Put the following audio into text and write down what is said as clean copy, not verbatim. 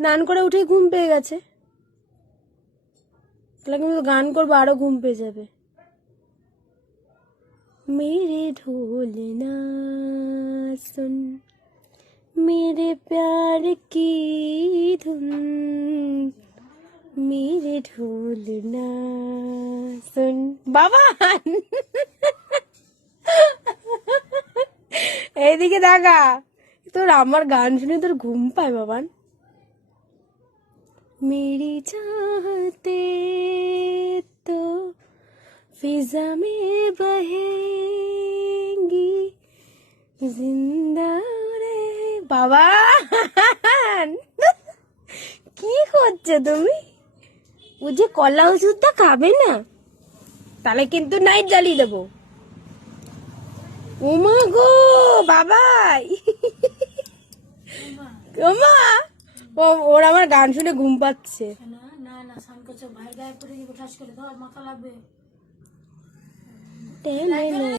স্নান করে উঠেই ঘুম পেয়ে গেছে। তাহলে কিন্তু গান করবো, আরো ঘুম পেয়ে যাবে। मेरे ढोलना सुन मेरे प्यार की धुन मेरे ढोलना सुन বাবা এইদিকে দেখা, তোর আমার গান শুনে তোর ঘুম পায় বাবান। मेरी चाहते तो फिजा में बहेंगी जिंदा रे বাবা কি করছো তুমি? ও যে কলা ওষুধটা খাবে না, তাহলে কিন্তু নাইট জ্বালিয়ে দেবো। ওমা গো বাবাই, ওমা ওর আমার গান শুনে ঘুম পাচ্ছে। না না না, স্নান করছে, ভাই গায়ে পড়ে গিয়ে ঠাস করে ধর, মাথা লাগবে।